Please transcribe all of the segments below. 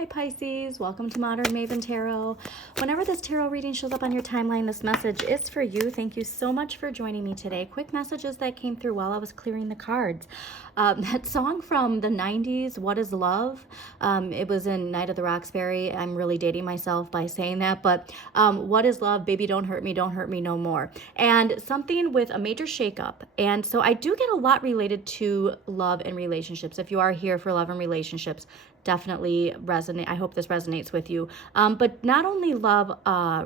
Hi Pisces, welcome to Modern Maven Tarot. Whenever this tarot reading shows up on your timeline, this message is for you. Thank you so much for joining me today. Quick messages that came through while I was clearing the cards. That song from the 90s, What is Love? It was in Night of the Roxbury. I'm really dating myself by saying that, but what is love? Baby, don't hurt me no more. And something with a major shakeup. And so I do get a lot related to love and relationships. If you are here for love and relationships, definitely resonate. I hope this resonates with you. But not only love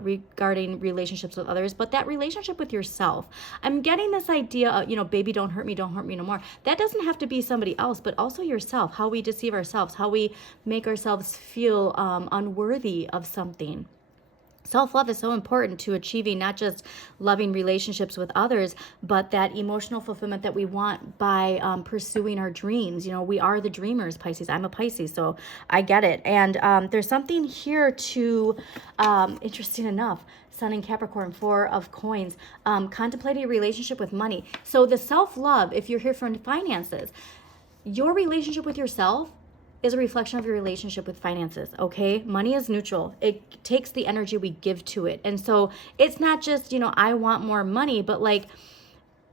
regarding relationships with others, but that relationship with yourself. I'm getting this idea of, baby, don't hurt me no more. That doesn't have to be somebody else, but also yourself, how we deceive ourselves, how we make ourselves feel unworthy of something. Self-love is so important to achieving not just loving relationships with others, but that emotional fulfillment that we want by pursuing our dreams. We are the dreamers, Pisces. I'm a Pisces, so I get it. And there's something here to, interesting enough, Sun in Capricorn, 4 of coins, contemplating a relationship with money. So the self-love, if you're here for finances, your relationship with yourself is a reflection of your relationship with finances, okay? Money is neutral. It takes the energy we give to it. And so it's not just, I want more money, but like,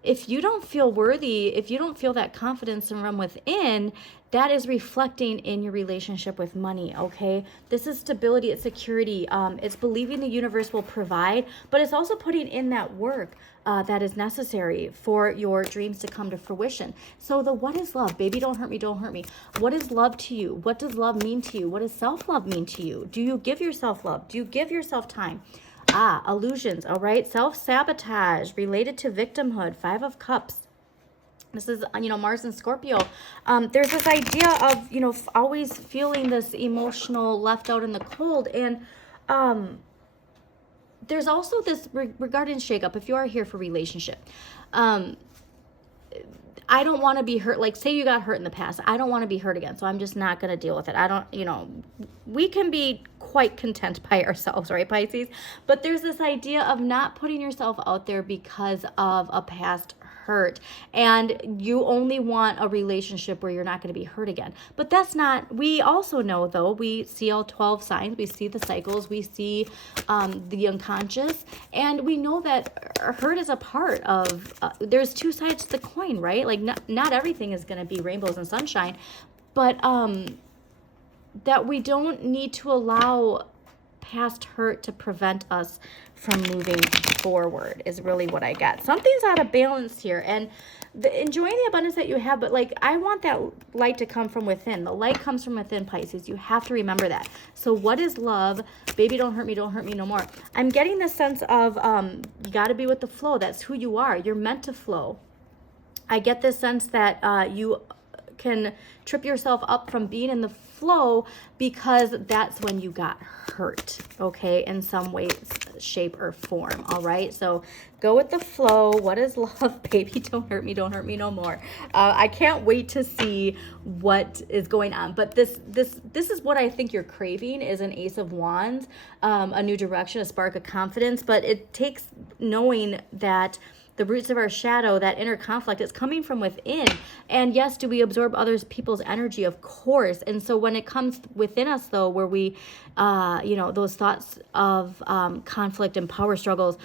if you don't feel worthy, if you don't feel that confidence from within, that is reflecting in your relationship with money, okay? This is stability, it's security, it's believing the universe will provide, but it's also putting in that work that is necessary for your dreams to come to fruition. So what is love? Baby, don't hurt me. What is love to you? What does love mean to you? What does self-love mean to you? Do you give yourself love? Do you give yourself time? Illusions, all right? Self-sabotage related to victimhood, 5 of Cups. This is, Mars and Scorpio. There's this idea of, always feeling this emotional left out in the cold. And there's also this regarding shakeup. If you are here for relationship, I don't want to be hurt. Like, say you got hurt in the past. I don't want to be hurt again. So I'm just not going to deal with it. I don't, we can be quite content by ourselves, right, Pisces? But there's this idea of not putting yourself out there because of a past hurt. And you only want a relationship where you're not going to be hurt again. But that's not, we also know, though, we see all 12 signs. We see the cycles. We see the unconscious. And we know that hurt is a part of, there's two sides to the coin, right? Like, not everything is going to be rainbows and sunshine, but that we don't need to allow past hurt to prevent us from moving forward is really what I get. Something's out of balance here, and enjoying the abundance that you have, but like, I want that light to come from within. The light comes from within, Pisces. You have to remember that. So what is love? Baby, don't hurt me no more. I'm getting the sense of you got to be with the flow. That's who you are. You're meant to flow. I get this sense that you can trip yourself up from being in the flow because that's when you got hurt, okay, in some way, shape, or form. All right, so go with the flow. What is love? Baby, don't hurt me no more. I can't wait to see what is going on, but this is what I think you're craving, is an Ace of Wands, a new direction, a spark of confidence. But it takes knowing that the roots of our shadow, that inner conflict, is coming from within. And yes, do we absorb other people's energy? Of course. And so when it comes within us, though, where we, those thoughts of conflict and power struggles,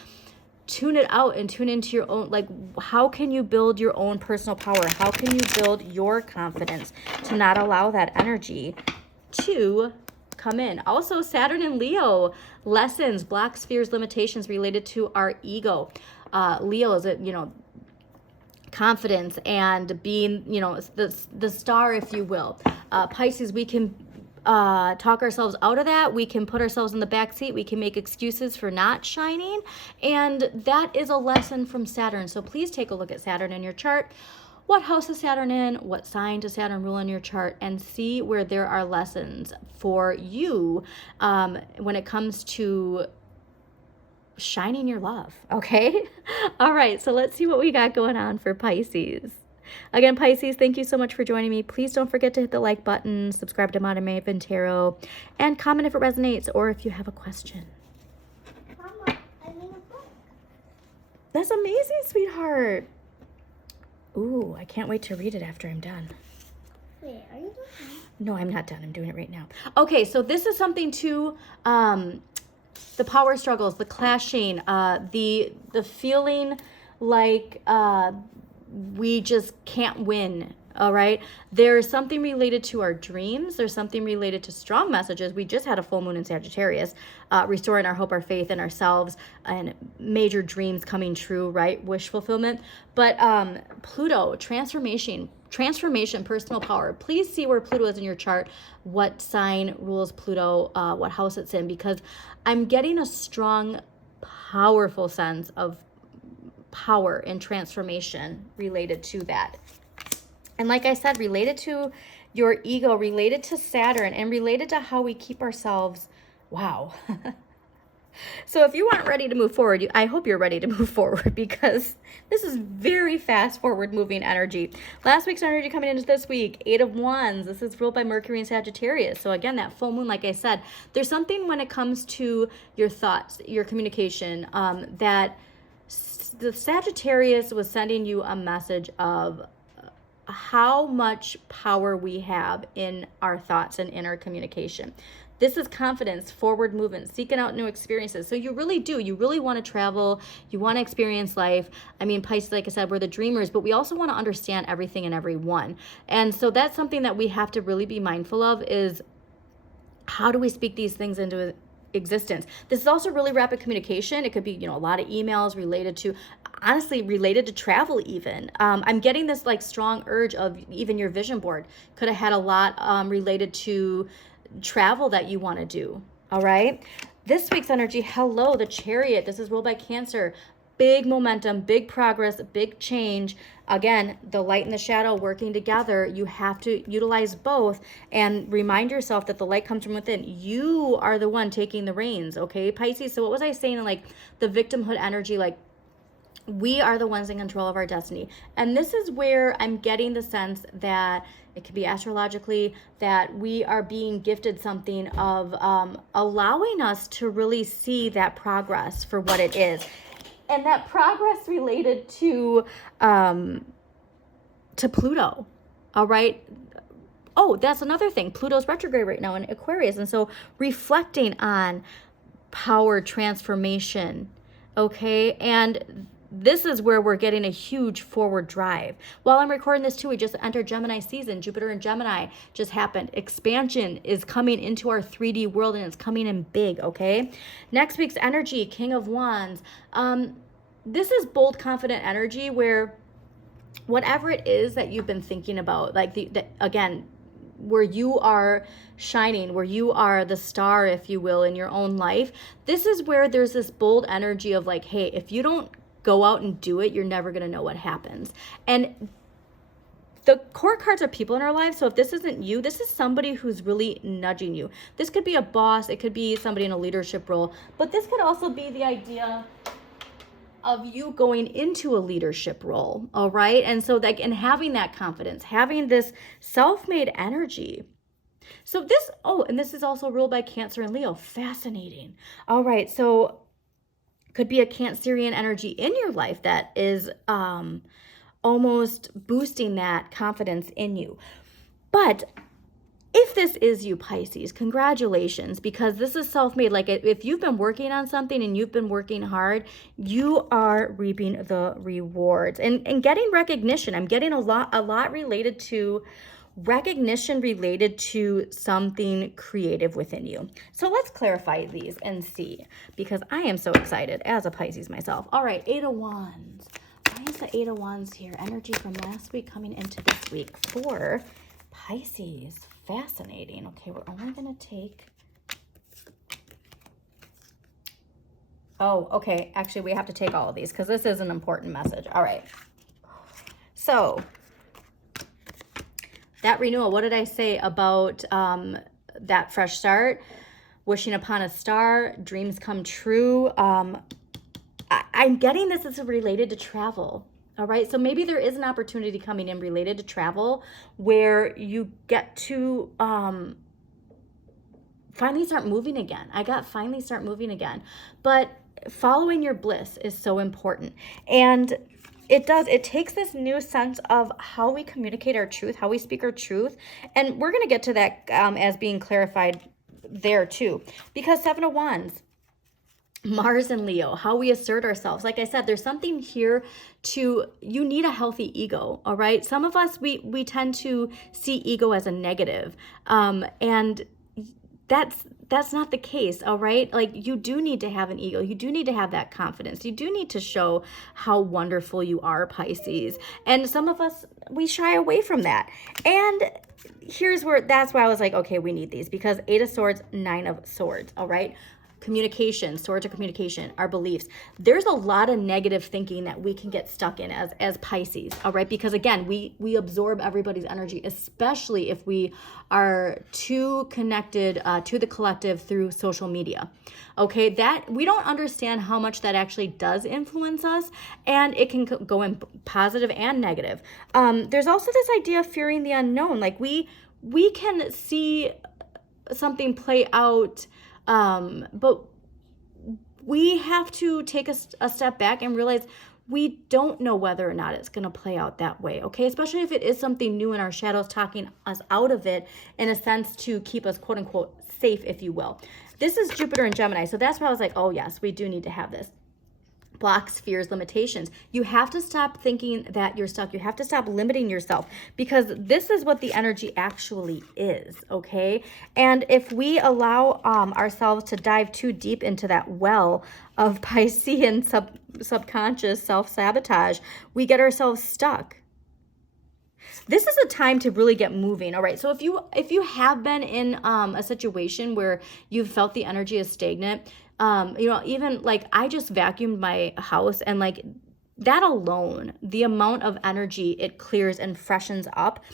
tune it out and tune into your own, like, how can you build your own personal power? How can you build your confidence to not allow that energy to come in? Also, Saturn and Leo, lessons, blocks, fears, limitations related to our ego. Leo is confidence and being, the star, if you will. Pisces, we can talk ourselves out of that. We can put ourselves in the back seat. We can make excuses for not shining. And that is a lesson from Saturn. So please take a look at Saturn in your chart. What house is Saturn in? What sign does Saturn rule in your chart? And see where there are lessons for you when it comes to shining your love, okay? All right, so let's see what we got going on for Pisces. Again, Pisces, thank you so much for joining me. Please don't forget to hit the like button, subscribe to Modern Maven Tarot, and comment if it resonates or if you have a question. Mama, I need a book. That's amazing, sweetheart. Ooh, I can't wait to read it after I'm done. Wait, are you done? No, I'm not done. I'm doing it right now. Okay, so this is something to the power struggles, the clashing, the feeling like we just can't win. All right. There's something related to our dreams. There's something related to strong messages. We just had a full moon in Sagittarius, restoring our hope, our faith in ourselves, and major dreams coming true, right? Wish fulfillment. But Pluto, transformation, personal power. Please see where Pluto is in your chart, what sign rules Pluto, what house it's in, because I'm getting a strong, powerful sense of power and transformation related to that. And like I said, related to your ego, related to Saturn, and related to how we keep ourselves, wow. So if you aren't ready to move forward, I hope you're ready to move forward, because this is very fast forward moving energy. Last week's energy coming into this week, 8 of Wands. This is ruled by Mercury and Sagittarius. So again, that full moon, like I said, there's something when it comes to your thoughts, your communication, that the Sagittarius was sending you a message of how much power we have in our thoughts and in our communication. This is confidence, forward movement, seeking out new experiences. So you really do. You really want to travel. You want to experience life. I mean, Pisces, like I said, we're the dreamers, but we also want to understand everything and everyone. And so that's something that we have to really be mindful of, is how do we speak these things into existence? This is also really rapid communication. It could be, a lot of emails related to, honestly, related to travel even. I'm getting this like strong urge of even your vision board could have had a lot related to travel that you want to do. All right. This week's energy, hello, the Chariot. This is ruled by Cancer. Big momentum, big progress, big change. Again, the light and the shadow working together. You have to utilize both and remind yourself that the light comes from within. You are the one taking the reins, okay, Pisces? So what was I saying? Like the victimhood energy, like we are the ones in control of our destiny. And this is where I'm getting the sense that it could be astrologically that we are being gifted something of allowing us to really see that progress for what it is. And that progress related to Pluto, all right? Oh, that's another thing. Pluto's retrograde right now in Aquarius. And so reflecting on power transformation, okay? And this is where we're getting a huge forward drive. While I'm recording this too, we just entered Gemini season. Jupiter and Gemini just happened. Expansion is coming into our 3D world, and it's coming in big, okay? Next week's energy, King of Wands. This is bold, confident energy where whatever it is that you've been thinking about, like again, where you are shining, where you are the star, if you will, in your own life, this is where there's this bold energy of like, hey, if you don't go out and do it, you're never going to know what happens. And the core cards are people in our lives. So if this isn't you, this is somebody who's really nudging you. This could be a boss. It could be somebody in a leadership role. But this could also be the idea of you going into a leadership role. All right. And so like, and having that confidence, having this self-made energy. So this, and this is also ruled by Cancer and Leo. Fascinating. All right. So could be a Cancerian energy in your life that is almost boosting that confidence in you. But if this is you, Pisces, congratulations, because this is self-made. Like if you've been working on something and you've been working hard, you are reaping the rewards and getting recognition. I'm getting a lot related to recognition related to something creative within you. So let's clarify these and see, because I am so excited as a Pisces myself. All right, 8 of Wands. Why is the 8 of Wands here? Energy from last week coming into this week for Pisces. Fascinating. Okay, we're only going to take... Oh, okay. Actually, we have to take all of these because this is an important message. All right. So... that renewal, what did I say about that fresh start? Wishing upon a star, dreams come true. I'm getting this as related to travel. All right. So maybe there is an opportunity coming in related to travel where you get to finally start moving again. I got finally start moving again. But following your bliss is so important. And It does. It takes this new sense of how we communicate our truth, how we speak our truth. And we're going to get to that as being clarified there too. Because Seven of Wands, Mars and Leo, how we assert ourselves. Like I said, there's something here you need a healthy ego, all right? Some of us, we tend to see ego as a negative. And that's not the case, all right? Like, you do need to have an ego. You do need to have that confidence. You do need to show how wonderful you are, Pisces. And some of us, we shy away from that. And that's why I was like, okay, we need these, because Eight of Swords, Nine of Swords, all right? Communication, swords of communication, our beliefs. There's a lot of negative thinking that we can get stuck in as Pisces, all right? Because again, we absorb everybody's energy, especially if we are too connected to the collective through social media, okay? That we don't understand how much that actually does influence us, and it can go in positive and negative. There's also this idea of fearing the unknown. Like we can see something play out, but we have to take a step back and realize we don't know whether or not it's going to play out that way, okay? Especially if it is something new and our shadows talking us out of it in a sense to keep us, quote unquote, safe, if you will. This is Jupiter and Gemini, so that's why I was like, oh yes, we do need to have this. Blocks, fears, limitations. You have to stop thinking that you're stuck. You have to stop limiting yourself, because this is what the energy actually is, okay? And if we allow ourselves to dive too deep into that well of Piscean subconscious self-sabotage, we get ourselves stuck. This is a time to really get moving, all right? So if you have been in a situation where you've felt the energy is stagnant, even like I just vacuumed my house, and like that alone, the amount of energy it clears and freshens up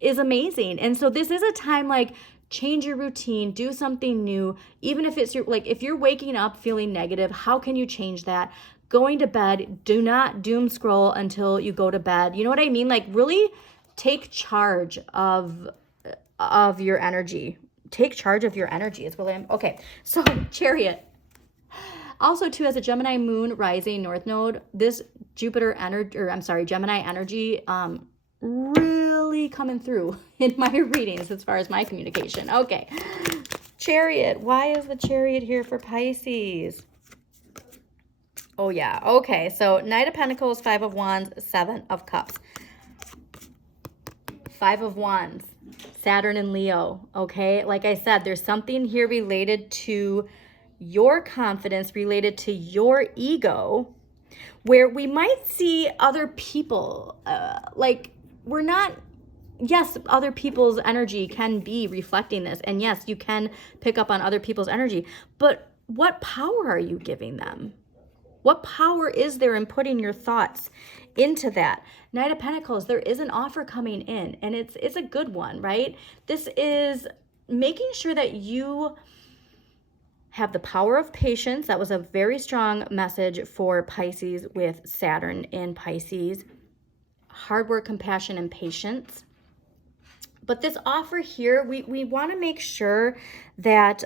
is amazing. And so this is a time, like, change your routine, do something new. Even if it's if you're waking up feeling negative, how can you change that? Going to bed, do not doom scroll until you go to bed. You know what I mean? Like, really take charge of your energy. Take charge of your energy is what I'm, okay. So Chariot. Also, too, as a Gemini moon rising north node, this Gemini energy, really coming through in my readings as far as my communication. Okay. Chariot. Why is the Chariot here for Pisces? Oh, yeah. Okay. So Knight of Pentacles, Five of Wands, Seven of Cups. Five of Wands, Saturn and Leo. Okay. Like I said, there's something here related to your confidence, related to your ego, where we might see other people, yes, other people's energy can be reflecting this. And yes, you can pick up on other people's energy, but what power are you giving them? What power is there in putting your thoughts into that? Knight of Pentacles, there is an offer coming in, and it's a good one, right? This is making sure that you have the power of patience. That was a very strong message for Pisces with Saturn in Pisces. Hard work, compassion, and patience. But this offer here, we want to make sure that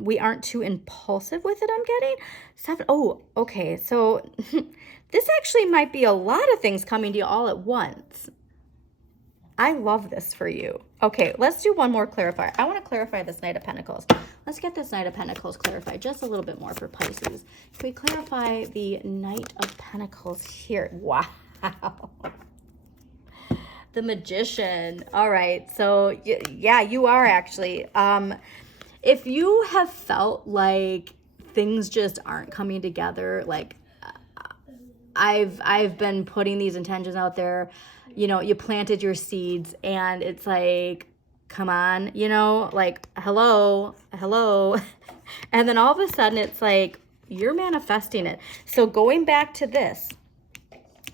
we aren't too impulsive with it, I'm getting. Seven. Oh, okay. So this actually might be a lot of things coming to you all at once. I love this for you. Okay, let's do one more clarifier. I want to clarify this Knight of Pentacles. Let's get this Knight of Pentacles clarified just a little bit more for Pisces. Can we clarify the Knight of Pentacles here? Wow. The Magician. All right, so yeah, you are actually. If you have felt like things just aren't coming together, like I've been putting these intentions out there, you planted your seeds, and it's like, come on, like, hello. And then all of a sudden it's like, you're manifesting it. So going back to this,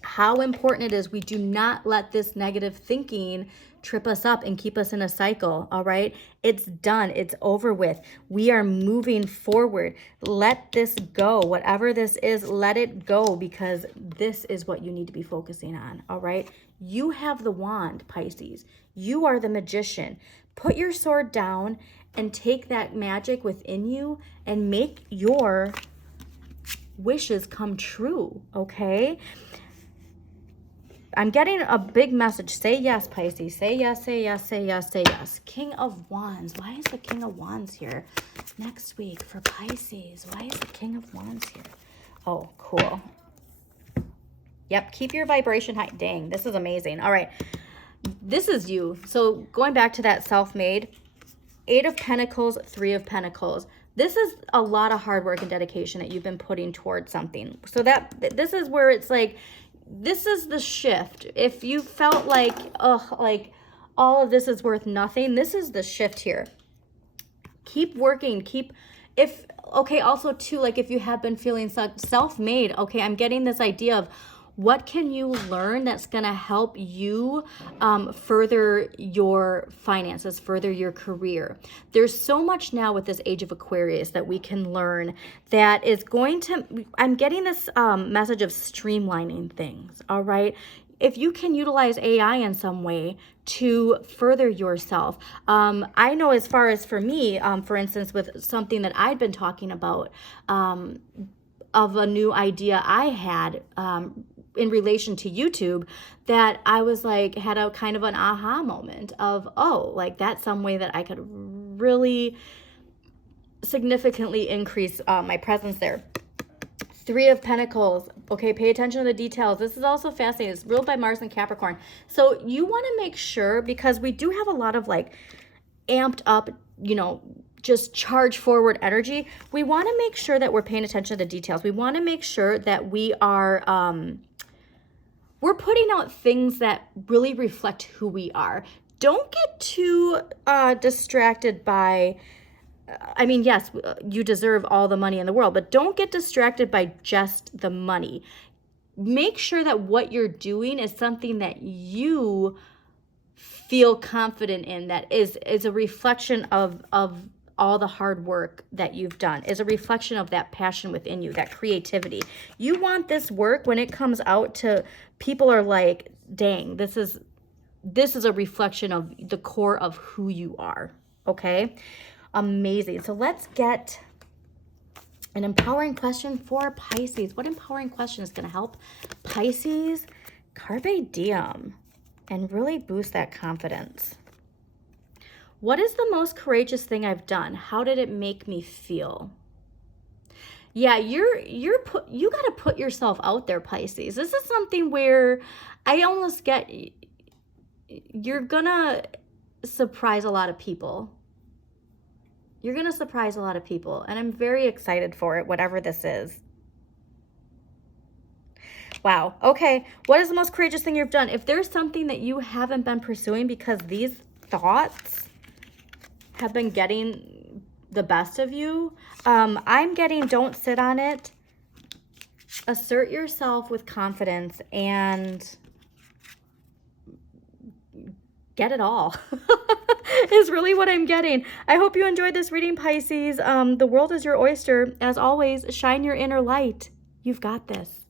how important it is we do not let this negative thinking trip us up and keep us in a cycle, all right? It's done. It's over with. We are moving forward. Let this go. Whatever this is, let it go, because this is what you need to be focusing on, all right? You have the wand, Pisces. You are the magician. Put your sword down and take that magic within you and make your wishes come true, okay? I'm getting a big message. Say yes, Pisces. Say yes, say yes, say yes, say yes. King of Wands. Why is the King of Wands here next week for Pisces? Why is the King of Wands here? Oh, cool. Yep, keep your vibration high. Dang, this is amazing. All right, this is you. So going back to that self-made, 8 of Pentacles, 3 of Pentacles. This is a lot of hard work and dedication that you've been putting towards something. So this is where it's like, this is the shift. If you felt like, oh, like all of this is worth nothing, this is the shift here. Keep working. Okay, also too, like if you have been feeling self-made, okay, I'm getting this idea of what can you learn that's going to help you further your finances, further your career. There's so much now with this age of Aquarius that we can learn that is going to, I'm getting this message of streamlining things, all right? If you can utilize AI in some way to further yourself. I know as far as for me, for instance, with something that I'd been talking about of a new idea I had in relation to YouTube, that I was like, had a kind of an aha moment of, oh, like that's some way that I could really significantly increase my presence there. 3 of Pentacles. Okay, pay attention to the details. This is also fascinating. It's ruled by Mars and Capricorn. So you want to make sure, because we do have a lot of like amped up, you know, just charge forward energy. We want to make sure that we're paying attention to the details. We want to make sure that we are, we're putting out things that really reflect who we are. Don't get too distracted by, I mean, yes, you deserve all the money in the world, but don't get distracted by just the money. Make sure that what you're doing is something that you feel confident in, that is a reflection of all the hard work that you've done, is a reflection of that passion within you, that creativity. You want this work when it comes out to people are like, dang, this is a reflection of the core of who you are. Okay? Amazing. So let's get an empowering question for Pisces. What empowering question is going to help Pisces carpe diem and really boost that confidence? What is the most courageous thing I've done? How did it make me feel? Yeah, you got to put yourself out there, Pisces. This is something where I almost get, you're going to surprise a lot of people. You're going to surprise a lot of people, and I'm very excited for it, whatever this is. Wow. Okay. What is the most courageous thing you've done? If there's something that you haven't been pursuing because these thoughts have been getting the best of you, I'm getting, don't sit on it. Assert yourself with confidence and get it all is really what I'm getting. I hope you enjoyed this reading, Pisces. The world is your oyster. As always, shine your inner light. You've got this.